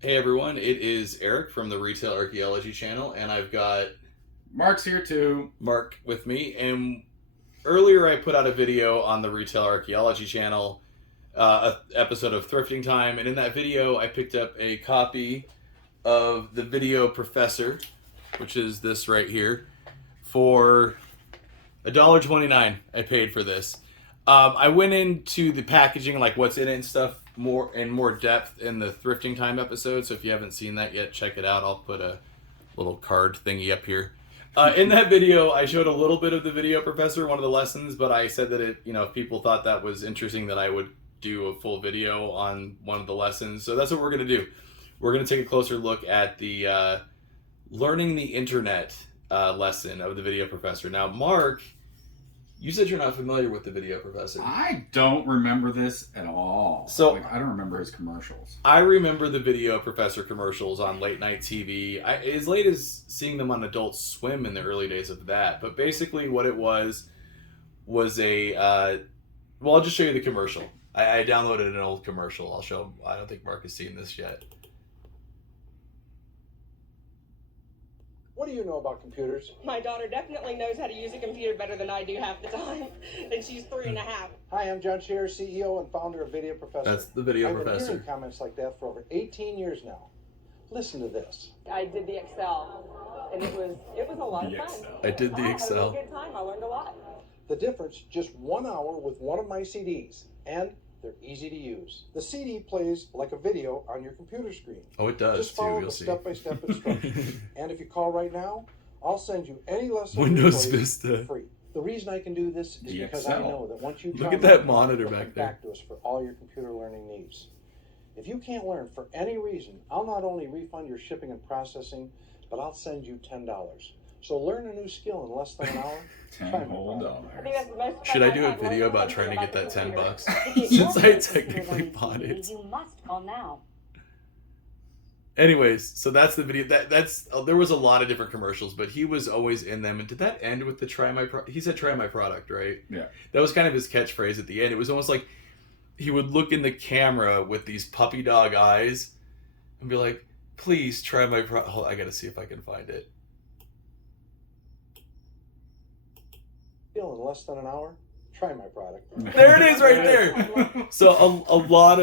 Hey everyone, it is Eric from the Retail Archaeology channel, and I've got Mark's here too. Mark with me. And earlier I put out a video on the Retail Archaeology channel, an episode of Thrifting Time, and in that video I picked up a copy of the Video Professor, which is this right here, for $1.29. I paid for this. I went into the packaging, like what's in it and stuff, more depth in the Thrifting Time episode. So if you haven't seen that yet, check it out. I'll put a little card thingy up here. In that video, I showed a little bit of the Video Professor, one of the lessons, but I said that if people thought that was interesting, that I would do a full video on one of the lessons. So that's what we're gonna do. We're gonna take a closer look at the learning the internet lesson of the Video Professor. Now, Mark, you said you're not familiar with the Video Professor. I don't remember this at all. So I don't remember his commercials. I remember the Video Professor commercials on late night TV, as late as seeing them on Adult Swim in the early days of that. But basically, what it was a well, I'll just show you the commercial. I downloaded an old commercial. I'll show. I don't think Mark has seen this yet. What do you know about computers? My daughter definitely knows how to use a computer better than I do half the time, and she's 3.5. Hi, I'm John Scherer, CEO and founder of Video Professor. That's the Video I've been Professor. hearing comments like that for over 18 years now. Listen to this. I did the Excel, and it was a lot of fun. I did the I had a Excel. really good time. I learned a lot. The difference, just 1 hour with one of my CDs, and they're easy to use. The CD plays like a video on your computer screen. Oh, it does Just too. follow You'll the see. step-by-step instructions. And if you call right now, I'll send you any lesson Windows replay Vista. for free. The reason I can do this is The because Excel. I know that once you Look at try that it, monitor you'll back come there. back to us for all your computer learning needs. If you can't learn for any reason, I'll not only refund your shipping and processing, but I'll send you $10. So learn a new skill in less than an hour. $10 I think that's the most fun Should I I've do a had video learning about something trying to get the that $10? computer. Since I technically bought it. You must call now. Anyways, so that's the video. That's there was a lot of different commercials, but he was always in them. And did that end with the try my? He said try my product, right? Yeah. That was kind of his catchphrase at the end. It was almost like he would look in the camera with these puppy dog eyes and be like, "Please try my product." Hold on, I gotta see if I can find it. Skill in less than an hour. Try my product. There it is, right there. So a lot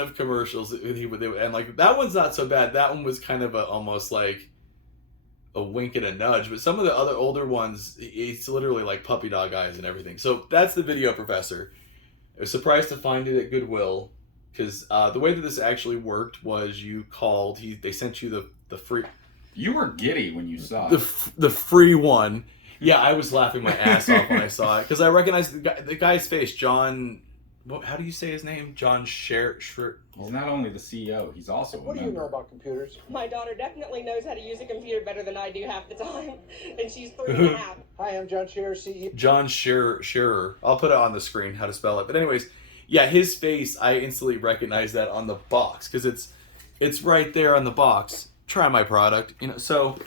of commercials that he would, and like that one's not so bad. That one was kind of almost like a wink and a nudge. But some of the other older ones, it's literally like puppy dog eyes and everything. So that's the Video Professor. I was surprised to find it at Goodwill because the way that this actually worked was you called. They sent you the free You were giddy when you saw it. the free one. Yeah, I was laughing my ass off when I saw it because I recognized the guy's face, John. How do you say his name? John He's not only the CEO, he's also a What do you know member. about computers? My daughter definitely knows how to use a computer better than I do half the time, and she's 3.5. Hi, I'm John Scherer, CEO. John Scherer. I'll put it on the screen how to spell it. But anyways, yeah, his face. I instantly recognized that on the box because it's right there on the box. Try my product, So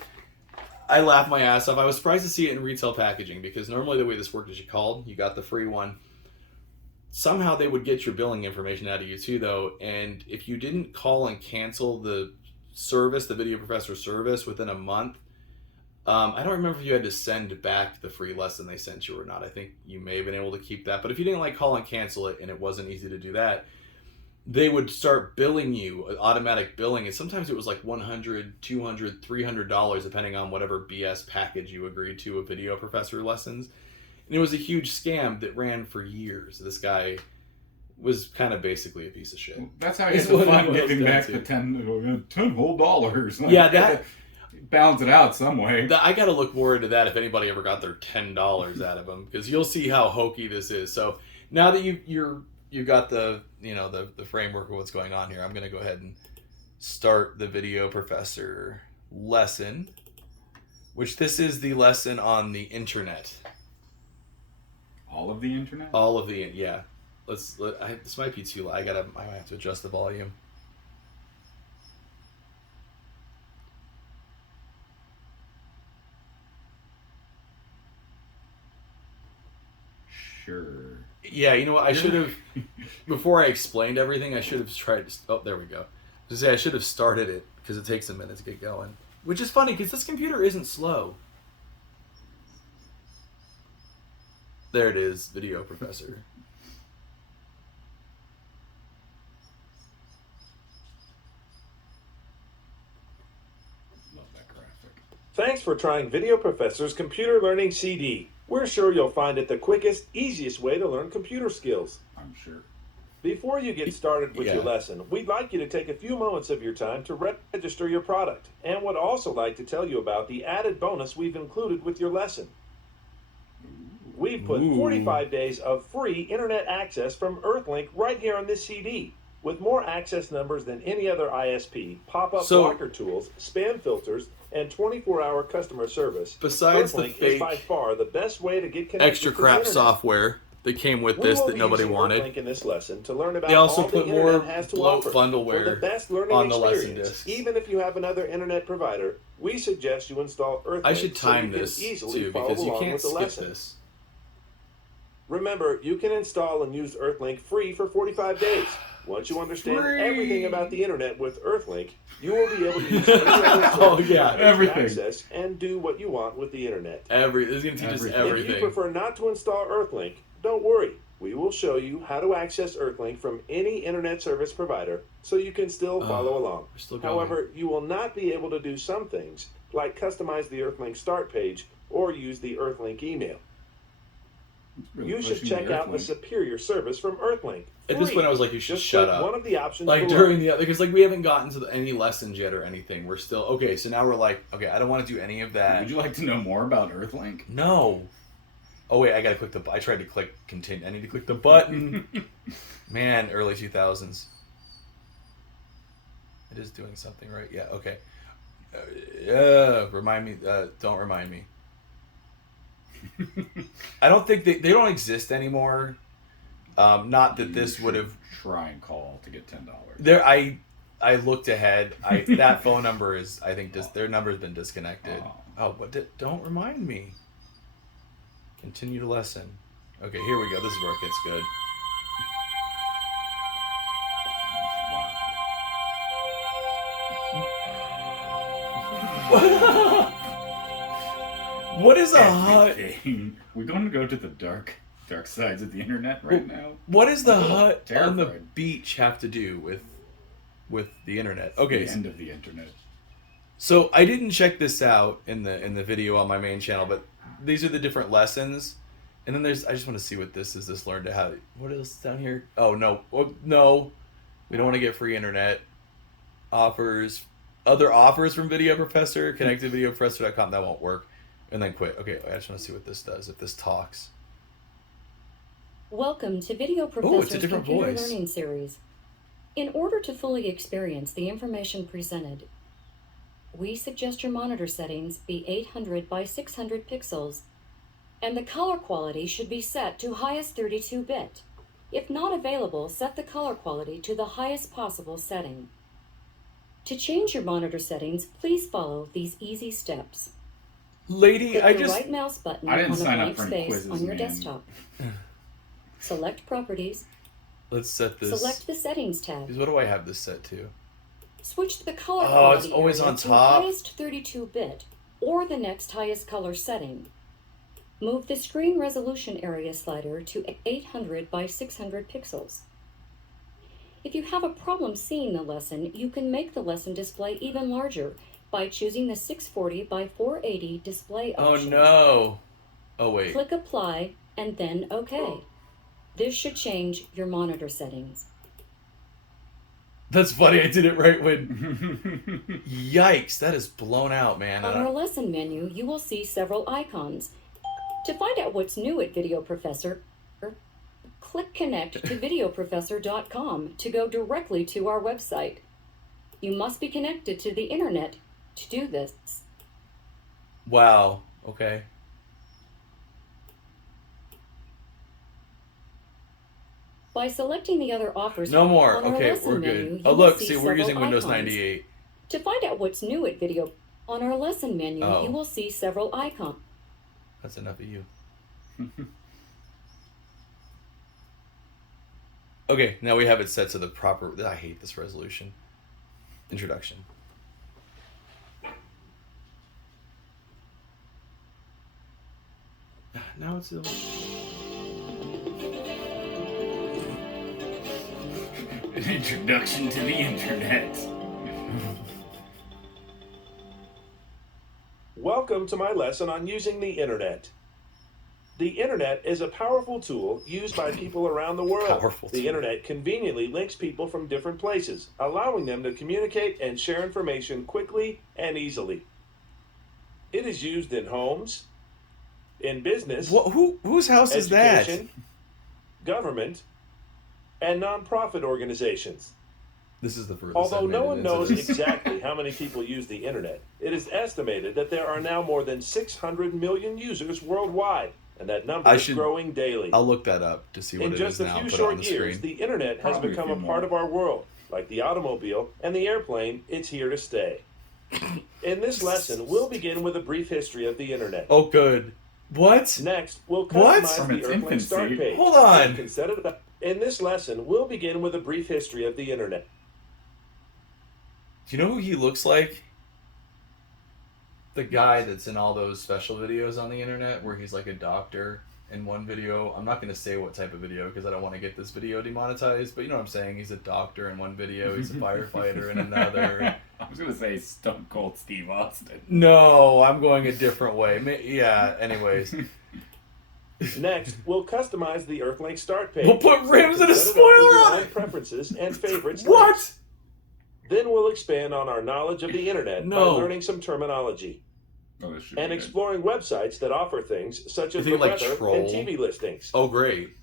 I laughed my ass off. I was surprised to see it in retail packaging because normally the way this worked is you called, you got the free one. Somehow they would get your billing information out of you too, though. And if you didn't call and cancel the service, the Video Professor service, within a month, I don't remember if you had to send back the free lesson they sent you or not. I think you may have been able to keep that. But if you didn't like call and cancel it, and it wasn't easy to do that, they would start billing you, automatic billing, and sometimes it was like $100, $200, $300, depending on whatever BS package you agreed to of Video Professor lessons. And it was a huge scam that ran for years. This guy was kind of basically a piece of shit. That's how you It's get the what it fun boils giving down back to. the $10 whole dollars. Like, Yeah, you gotta that- balance it out some way. I got to look more into that if anybody ever got their $10 out of him, because you'll see how hokey this is. So now that you got the the framework of what's going on here, I'm going to go ahead and start the Video Professor lesson, which this is the lesson on the internet. All of the internet? All of the yeah. This might be too loud. I might have to adjust the volume. Sure. Yeah, you know what? I should have, before I explained everything, I should have tried to, oh, there we go. To say I should have started it because it takes a minute to get going. Which is funny because this computer isn't slow. There it is, Video Professor. Love that graphic. Thanks for trying Video Professor's Computer Learning CD. We're sure you'll find it the quickest, easiest way to learn computer skills. I'm sure. Before you get started with your lesson, we'd like you to take a few moments of your time to register your product, and would also like to tell you about the added bonus we've included with your lesson. We've put 45 days of free internet access from Earthlink right here on this CD, with more access numbers than any other ISP, pop-up blocker tools, spam filters, and 24-hour customer service. Besides Earthlink the fake is by far the best way to get connected extra crap software that came with this that nobody wanted. In this lesson to learn about they also all put the more has to bloat offer bundleware for the best learning on the experience. lesson discs. Even if you have another internet provider, we suggest you install Earthlink. I should time so you this can easily too follow because you along can't with the skip lesson. this. Remember, you can install and use Earthlink free for 45 days. Once you understand everything about the internet with Earthlink, you will be able to use everything. access and do what you want with the internet. This is going to teach us everything. If you prefer not to install Earthlink, don't worry. We will show you how to access Earthlink from any internet service provider so you can still follow along. However, you will not be able to do some things, like customize the Earthlink start page or use the Earthlink email. Really you should check out the superior service from Earthlink. At this point, I was like, you should Just shut click up. one of the options like below. during the because like we haven't gotten to any lessons yet or anything. We're still okay. So now we're like, okay, I don't want to do any of that. Would you like to know more about Earthlink? No. Oh wait, I gotta click the. I tried to click continue. I need to click the button. Man, early 2000s. It is doing something right. Yeah. Okay. Remind me. Don't remind me. I don't think they don't exist anymore. Not that this would have. Try and call to get $10. There, I looked ahead. That phone number is. I think their number has been disconnected. Oh, but don't remind me. Continue the lesson. Okay, here we go. This is where it gets good. What is a hut? We're going to go to the dark sides of the internet right now. What does the hut on the terrified. beach have to do with the internet? Okay, The end of the internet. so I didn't check this out in the video on my main channel, but these are the different lessons, and then there's. I just want to see what this is. This learn to how. What else down here? Oh no, no, we don't want to get free internet offers. Other offers from Video Professor. Connect to videoprofessor.com. That won't work. And then quit. Okay, I just want to see what this does. If this talks. Welcome to Video it's a Professor's different Computer voice. Learning Series. In order to fully experience the information presented, we suggest your monitor settings be 800 by 600 pixels, and the color quality should be set to highest 32-bit. If not available, set the color quality to the highest possible setting. To change your monitor settings, please follow these easy steps. Lady, Click I the just. right mouse button I didn't on the sign up blank for any space quizzes, on your man. desktop. Select Properties. Let's set this. Select the Settings tab. Because what do I have this set to? Switch the color Oh, quality it's always area on to top. highest 32-bit or the next highest color setting. Move the screen resolution area slider to 800 by 600 pixels. If you have a problem seeing the lesson, you can make the lesson display even larger by choosing the 640 by 480 display option. Oh no. Oh wait. Click Apply and then OK. This should change your monitor settings. That's funny. I did it right when. Yikes! That is blown out, man. On our lesson menu, you will see several icons. To find out what's new at Video Professor, click Connect to videoprofessor.com to go directly to our website. You must be connected to the internet to do this. Wow. Okay. By selecting the other offers No more. on our Okay, lesson we're menu, good. you Oh will look, see, we're several using Windows icons. 98. To find out what's new at Video, on our lesson menu, Oh. you will see several icons. That's enough of you. Okay, now we have it set to the proper. I hate this resolution. introduction. Now it's An introduction to the internet. Welcome to my lesson on using the internet. The internet is a powerful tool used by people around the world. Powerful The tool. internet conveniently links people from different places, allowing them to communicate and share information quickly and easily. It is used in homes, in business, whose house is that? education, government, and nonprofit organizations. This is the furthest. Although I've made no it one into knows this. exactly how many people use the internet, it is estimated that there are now more than 600 million users worldwide, and that number is growing daily. I'll look that up to see what In it just is a now. few Put it on short the years, screen. the internet has Probably a become few a more. part of our world. Like the automobile and the airplane, it's here to stay. In this lesson, we'll begin with a brief history of the internet. Oh, good. What? Next, we'll What? customize From the its Earthlink start infancy. page. Hold on. You can set it up. In this lesson, we'll begin with a brief history of the internet. Do you know who he looks like? The guy that's in all those special videos on the internet where he's like a doctor in one video. I'm not going to say what type of video because I don't want to get this video demonetized, but you know what I'm saying. He's a doctor in one video. He's a firefighter in another. I was gonna say Stone Cold Steve Austin. No, I'm going a different way. Yeah, anyways. Next, we'll customize the Earthlink start page. We'll put rims You and a can set it up with spoiler your on own it. preferences and favorites. What? Then we'll expand on our knowledge of the internet No. by learning some terminology Oh, this should and be good. exploring websites that offer things such as You the think like weather Troll? and TV listings. Oh, great.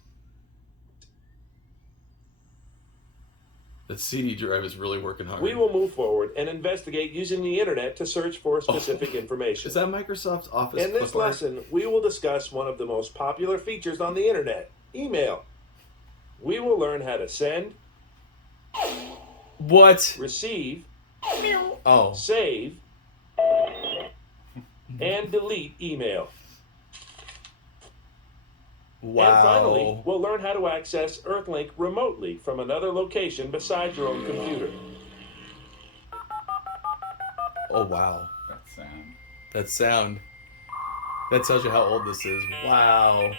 That CD drive is really working hard. We will move forward and investigate using the internet to search for specific information. Is that Microsoft Office? In this clip art? lesson, we will discuss one of the most popular features on the internet, email. We will learn how to send, What? receive, Oh. save, and delete email. Wow. And finally, we'll learn how to access Earthlink remotely from another location besides your own computer. Oh, wow. That sound. That sound. That tells you how old this is. Wow.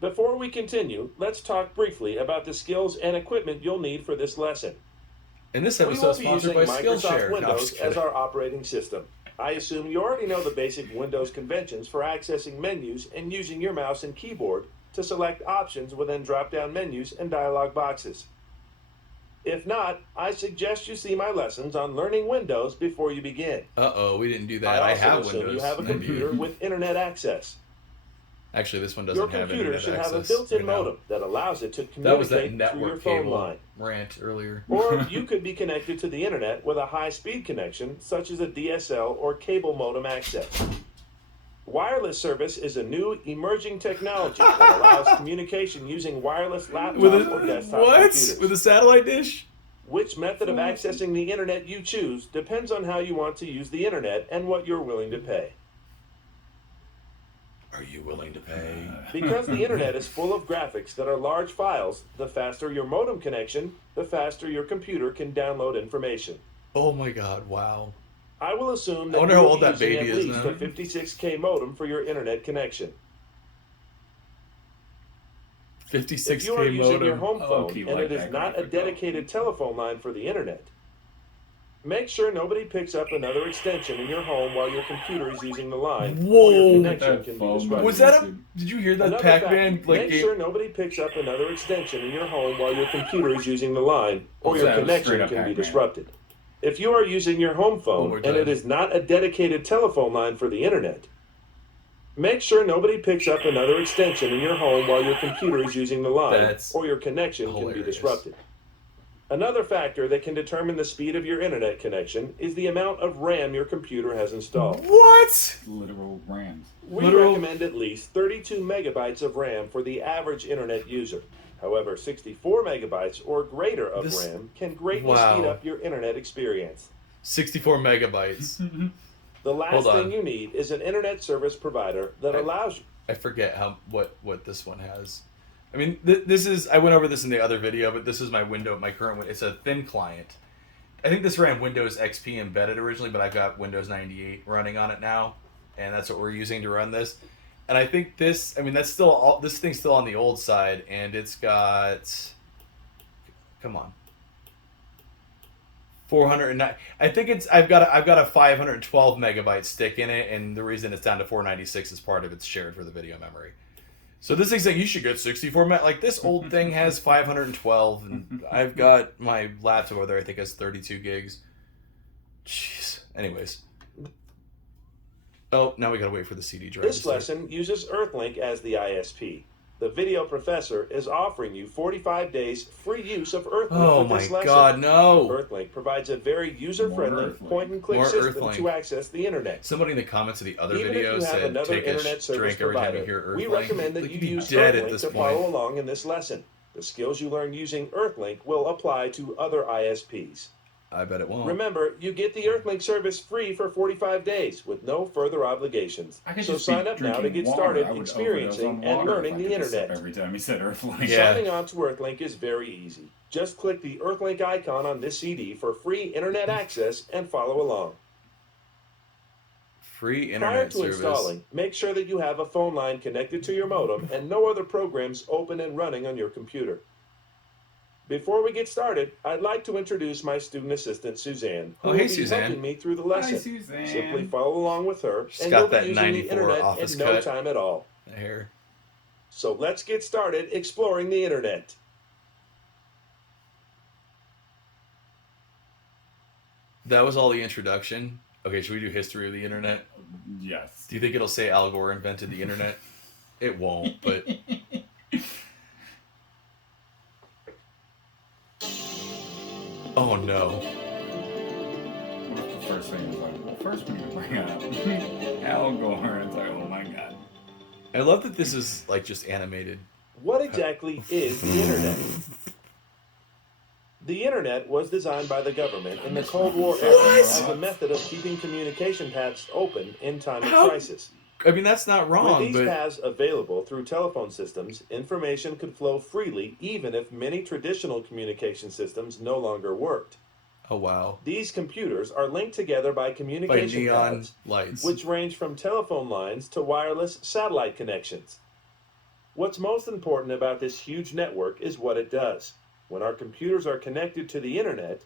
Before we continue, let's talk briefly about the skills and equipment you'll need for this lesson. And this We episode will is be sponsored using by Microsoft Skillshare. No, I'm Windows just as kidding. our operating system. I assume you already know the basic Windows conventions for accessing menus and using your mouse and keyboard to select options within drop-down menus and dialog boxes. If not, I suggest you see my lessons on learning Windows before you begin. Uh-oh, we didn't do that. I I also have assume Windows. you have a computer with internet access. Actually, this one doesn't Your have computer internet should access have a built-in right now. modem that allows it to That was that communicate through your network phone cable line. rant earlier. Or you could be connected to the internet with a high-speed connection, such as a DSL or cable modem access. Wireless service is a new emerging technology that allows communication using wireless laptops With or a desktop what? computers. With a satellite dish? Which method of accessing the internet you choose depends on how you want to use the internet and what you're willing to pay. Are you willing to pay? Because the internet is full of graphics that are large files, the faster your modem connection, the faster your computer can download information. Oh my God! Wow. I will assume I that wonder you how will old be that using baby at is least now. a 56K modem for your internet connection. 56K If you are using your modem. home phone Okay, and like it is that not a graphic, though. dedicated telephone line for the internet, make sure nobody picks up another extension in your home while your computer is using the line. Whoa. Or your Look connection at that can be phone. disrupted. Was that a? Did you hear that Another Pac-Man fact, like make game? sure nobody picks up another extension in your home while your computer is using the line, or What's your that? connection Straight up can be Pac-Man. disrupted. If you are using your home phone One more and it time. is not a dedicated telephone line for the internet, make sure nobody picks up another extension in your home while your computer is using the line, That's or your connection can be hilarious. disrupted. Another factor that can determine the speed of your internet connection is the amount of RAM your computer has installed. What? Literal rams. We Literal- recommend at least 32 megabytes of RAM for the average internet user. However, 64 megabytes or greater of This- RAM can greatly Wow. speed up your internet experience. 64 megabytes. The last Hold on. thing you need is an internet service provider that Okay. allows you. I forget what this one has. I mean, this is, I went over this in the other video, but this is my current window. It's a thin client. I think this ran Windows XP embedded originally, but I've got Windows 98 running on it now, and that's what we're using to run this. And I think this, I mean, that's still all, this thing's still on the old side, and it's got, come on, 409. I think it's, I've got a 512 megabyte stick in it, and the reason it's down to 496 is part of it's shared for the video memory. So this thing's like, you should get 64 meg. Like, this old thing has 512, and I've got my laptop over there, I think has 32 gigs. Jeez. Anyways. Oh, now we gotta wait for the CD drive. This lesson uses Earthlink as the ISP. The video professor is offering you 45 days free use of Earthlink with this lesson. Oh my god, no! Earthlink provides a very user-friendly point-and-click system to access the internet. Somebody in the comments of the other Even video if you have said, another take internet a service drink every time you provider, hear Earthlink. we recommend that you use Earthlink to follow along in this lesson. The skills you learn using Earthlink will apply to other ISPs. I bet it won't. Remember, you get the Earthlink service free for 45 days with no further obligations. So sign up now to get started experiencing and learning the internet. Every time he said Earthlink. Yeah. Signing on to Earthlink is very easy. Just click the Earthlink icon on this CD for free internet access and follow along. Free Prior internet to service. installing, make sure that you have a phone line connected to your modem and no other programs open and running on your computer. Before we get started, I'd like to introduce my student assistant, Suzanne, who will be helping me through the lesson. Hi, Suzanne. Simply follow along with her, She's and got you'll be that using the 94 internet office in no cut. time at all. There. So let's get started exploring the internet. That was all the introduction. Okay, should we do history of the internet? Yes. Do you think it'll say Al Gore invented the internet? It won't, but... Oh no. What's the first thing? It's like, well, first we need to bring up Al Gore. It's like, oh my god. I love that this is like just animated. What exactly is the internet? The internet was designed by the government in the Cold War era as a method of keeping communication paths open in time of crisis. I mean, that's not wrong, With these but... paths available through telephone systems, information could flow freely even if many traditional communication systems no longer worked. Oh, wow. These computers are linked together by communication neon paths, lights. which range from telephone lines to wireless satellite connections. What's most important about this huge network is what it does. When our computers are connected to the internet,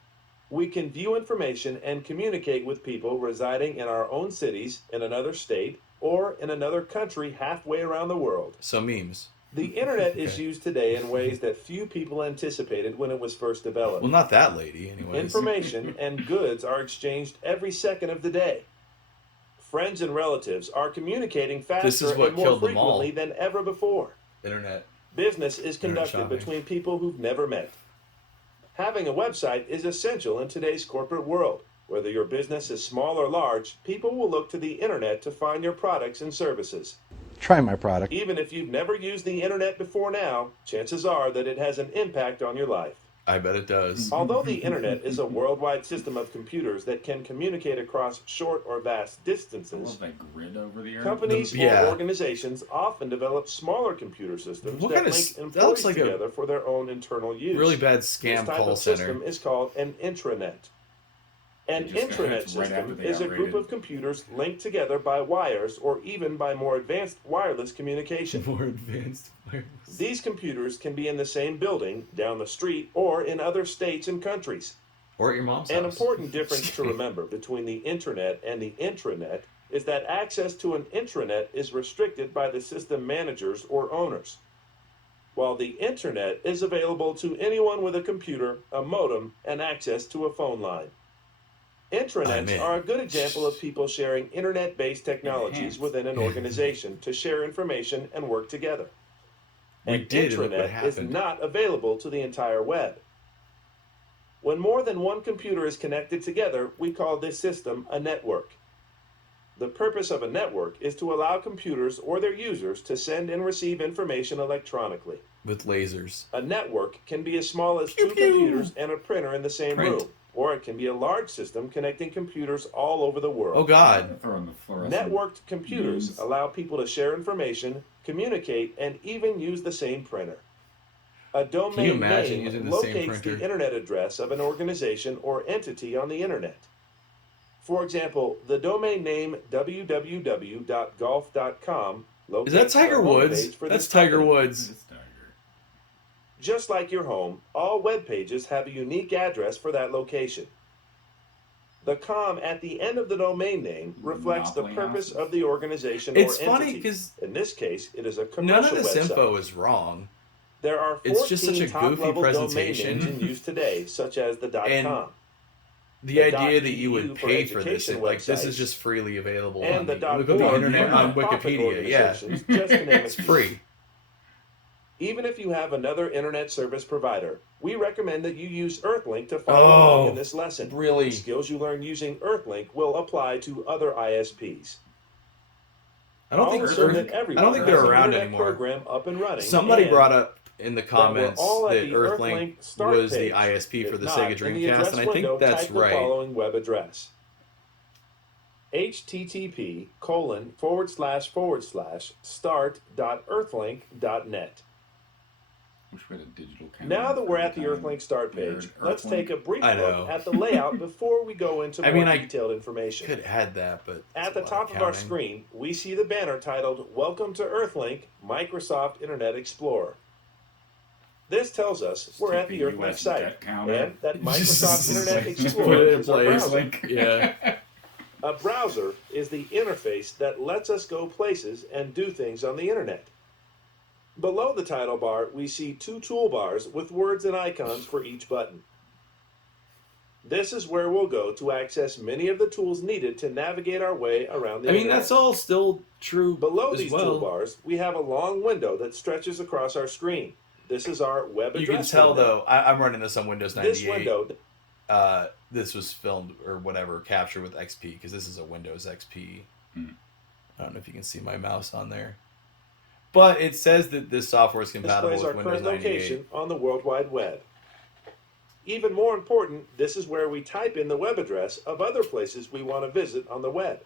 we can view information and communicate with people residing in our own cities, in another state, or in another country halfway around the world. So memes. The internet is used today in ways that few people anticipated when it was first developed. Well, not that lady, anyways. Information and goods are exchanged every second of the day. Friends and relatives are communicating faster and more frequently than ever before. Internet. Business is conducted between people who've never met. Having a website is essential in today's corporate world. Whether your business is small or large, people will look to the internet to find your products and services. Try my product. Even if you've never used the internet before now, chances are that it has an impact on your life. I bet it does. Although the internet is a worldwide system of computers that can communicate across short or vast I distances, love that grid over the companies Yeah. or organizations often develop smaller computer systems What that kind of link that employees looks like a together for their own internal use. Really bad This scam type call of center. system is called an intranet. An They just got intranet it right after system they is a got group rated. of computers linked together by wires or even by more advanced wireless communication. More advanced wireless. These computers can be in the same building, down the street, or in other states and countries. Or at your mom's An house. important difference to remember between the internet and the intranet is that access to an intranet is restricted by the system managers or owners, while the internet is available to anyone with a computer, a modem, and access to a phone line. Intranets are a good example of people sharing internet-based technologies within an organization to share information and work together. We An did, and look what intranet is happened. not available to the entire web. When more than one computer is connected together, we call this system a network. The purpose of a network is to allow computers or their users to send and receive information electronically. With lasers. A network can be as small as Pew, two pew. computers and a printer in the same Print. room, or it can be a large system connecting computers all over the world. Oh, God. Throwing the fluorescent Networked computers beams. allow people to share information, communicate, and even use the same printer. A Can you domain imagine name using the same locates printer? the internet address of an organization or entity on the internet. For example, the domain name www.golf.com Is that locates Tiger the Woods? homepage for That's this Tiger company. Woods. It's Tiger. Just like your home, all web pages have a unique address for that location. The com at the end of the domain name reflects the Monopoly purpose houses. of the organization It's or funny entity. 'cause In this case, it is a None commercial of this website. info is wrong. There are 14 It's just such a goofy top-level domain presentation. names in use today, such as the And .com, The The idea that you .edu would for pay for this, education like this is websites, just freely available and on the the, look at the .org internet for on nonprofit Wikipedia. Yeah, organizations, just to name a it's few. free. Even if you have another internet service provider, we recommend that you use Earthlink to follow along in this lesson. Really? The skills you learn using Earthlink will apply to other ISPs. I don't I'll think assume that I everyone don't think they're has an around internet anymore. program up and running. Somebody and brought up in the we're comments all at that the Earthlink start was page. the ISP for If the not, Sega in the address Dreamcast, and I window, think that's type the right. following web address: http://start.earthlink.net. Wish we had a digital camera. Now that we're at the every Earthlink time start we heard page, let's Earthlink. take a brief I look know. at the layout before we go into I more mean, I detailed information. Could add that, but At it's the a lot top of our counting. screen, we see the banner titled "Welcome to Earthlink, Microsoft Internet Explorer." This tells us we're at the TP Earthlink US site, debt counter. and that Microsoft Internet Put Explorer it in is our place. browser. Yeah. A browser is the interface that lets us go places and do things on the internet. Below the title bar, we see two toolbars with words and icons for each button. This is where we'll go to access many of the tools needed to navigate our way around the I mean, internet. that's all still true Below as these well. toolbars, we have a long window that stretches across our screen. This is our web You address can tell window. though. I'm running this on Windows 98. This window, This was filmed or whatever, captured with XP because this is a Windows XP. Hmm. I don't know if you can see my mouse on there, but it says that this software is compatible displays our with Windows current 98. location on the World Wide Web. Even more important, this is where we type in the web address of other places we want to visit on the web.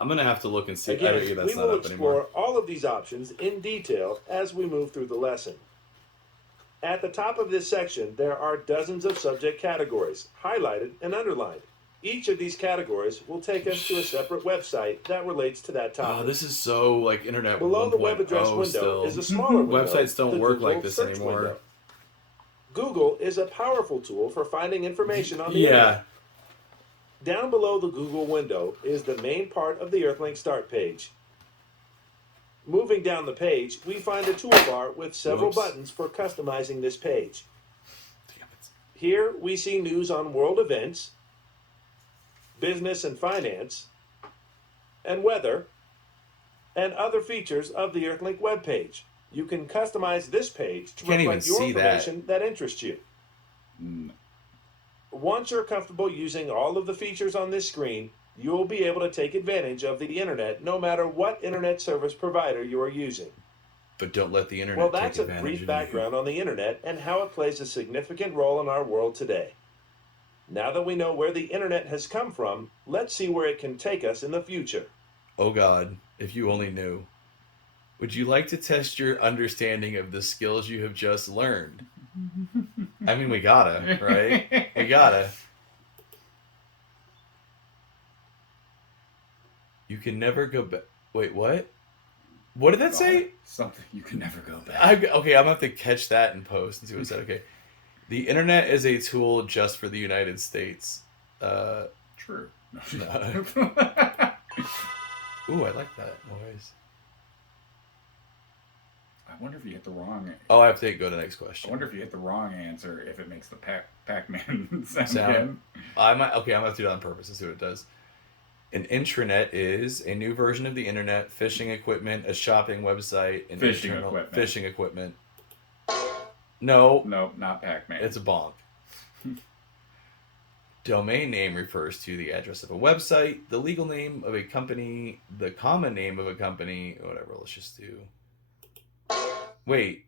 I'm gonna have to look and see. I Again, don't think that's we not will up anymore. explore all of these options in detail as we move through the lesson. At the top of this section, there are dozens of subject categories, highlighted and underlined. Each of these categories will take us to a separate website that relates to that topic. Oh, this is so like Internet Below the web 1.0 address window still. is a smaller window. Websites don't the work Google like this search anymore. window. Google is a powerful tool for finding information on the Yeah. internet. Down below the Google window is the main part of the Earthlink start page. Moving down the page, we find a toolbar with several Whoops. buttons for customizing this page. Damn it. Here we see news on world events, business and finance, and weather, and other features of the Earthlink webpage. You can customize this page to Can't even reflect your see that. information that interests you. Mm. Once you're comfortable using all of the features on this screen, you will be able to take advantage of the internet no matter what internet service provider you are using. But don't let the internet Well, take that's a advantage brief of you. background on the internet and how it plays a significant role in our world today. Now that we know where the internet has come from, let's see where it can take us in the future. Oh God, if you only knew. Would you like to test your understanding of the skills you have just learned? I mean, we gotta, right? We gotta. You can never go back. Wait, what? What did that say? Something you can never go back. Okay, I'm gonna have to catch that in post and see what it said. Okay. The internet is a tool just for the United States. True. No. Ooh, I like that noise. I wonder if you hit the wrong. Oh, I have to go to the next I question. wonder if you hit the wrong answer if it makes the Pac-Man sound. Sound. again. I'm gonna have to do that on purpose and see what it does. An intranet is a new version of the internet, fishing equipment, a shopping website, and Fishing internal equipment. fishing equipment. No, No, not Pac-Man. it's a bonk. Domain name refers to the address of a website, the legal name of a company, the common name of a company, whatever. Let's just do. Wait.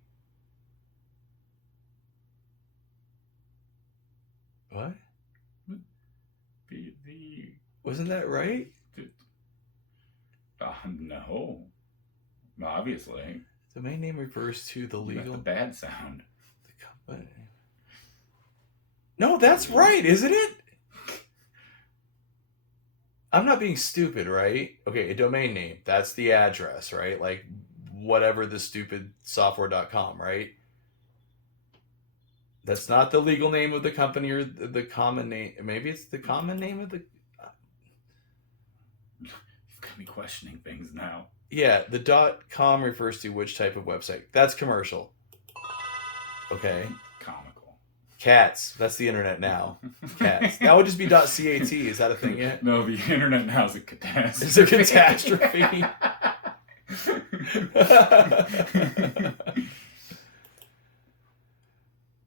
What? the Wasn't that right? no. Obviously. Domain name refers to the You got legal. the bad sound. The No, that's right, isn't it? I'm not being stupid, right? Okay, a domain name. That's the address, right? Like whatever the stupid software.com, right? That's not the legal name of the company or the common name. Maybe it's the common name of the... You've got me questioning things now. Yeah, the .com refers to which type of website. That's commercial. Okay. Comical. Cats. That's the internet now. Cats. That would just be .cat. Is that a thing yet? No, the internet now is a catastrophe. It's a catastrophe.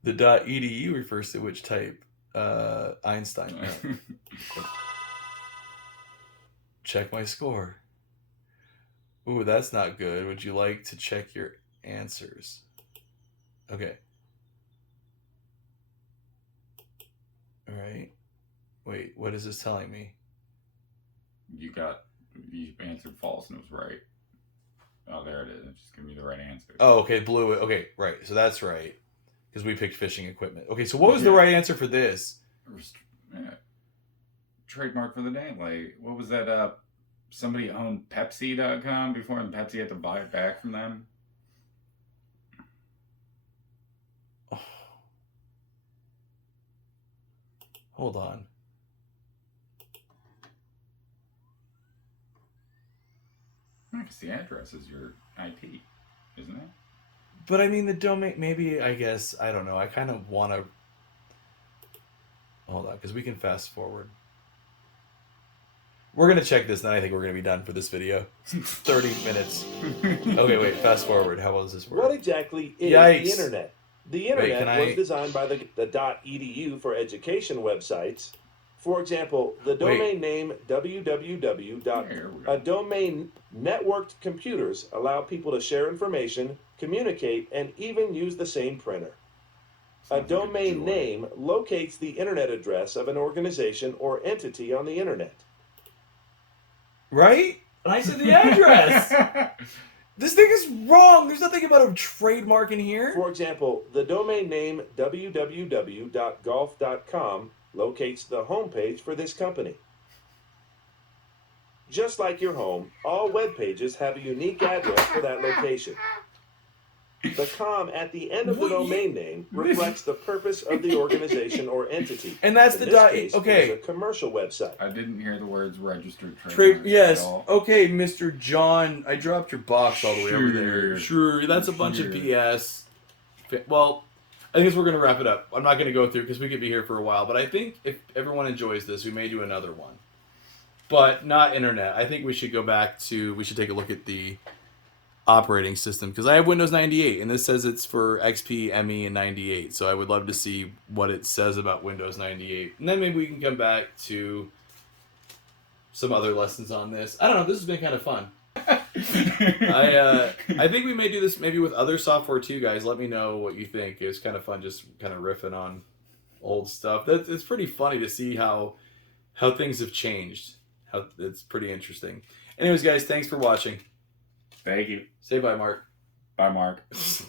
The .edu refers to which type? Einstein. Check my score. Ooh, that's not good. Would you like to check your answers? Okay. All right. Wait, what is this telling me? You answered false and it was right. Oh, there it is. It's just giving me the right answer. Oh, okay, blew it. Okay, right. So that's right. Because we picked fishing equipment. Okay, so what was the right answer for this? Trademark for the name. Like, what was that? Somebody owned Pepsi.com before, and Pepsi had to buy it back from them. Oh. Hold on. Because the address is your IP, isn't it? But I mean, the domain, maybe, I guess, I don't know. I kind of want to... Hold on, because we can fast forward. We're going to check this, and then I think we're going to be done for this video. 30 minutes. Okay, wait, fast forward. How does this work? What exactly is Yikes. the internet? The internet was designed by the .edu for education websites. For example, the domain name www. A domain networked computers allow people to share information, communicate, and even use the same printer. A domain name locates the internet address of an organization or entity on the internet. Right? And I said the address. This thing is wrong. There's nothing about a trademark in here. For example, the domain name www.golf.com locates the homepage for this company. Just like your home, all web pages have a unique address for that location. The .com at the end of the domain name reflects the purpose of the organization or entity. And that's the dot. Okay. It's a commercial website. I didn't hear the words registered trademark. Yes. Okay, Mr. John. I dropped your box all the way over there. Sure. That's a bunch of BS. Well, I guess we're going to wrap it up. I'm not going to go through because we could be here for a while. But I think if everyone enjoys this, we may do another one. But not internet. I think we should go back to... We should take a look at the operating system, because I have Windows 98 and this says it's for XP, ME, and 98, so I would love to see what it says about Windows 98, and then maybe we can come back to some other lessons on this. I don't know, this has been kind of fun. I think we may do this maybe with other software too, guys. Let me know what you think. It was kind of fun just kind of riffing on old stuff. It's pretty funny to see how things have changed. It's pretty interesting. Anyways, guys, thanks for watching. Thank you. Say bye, Mark. Bye, Mark. Stupid.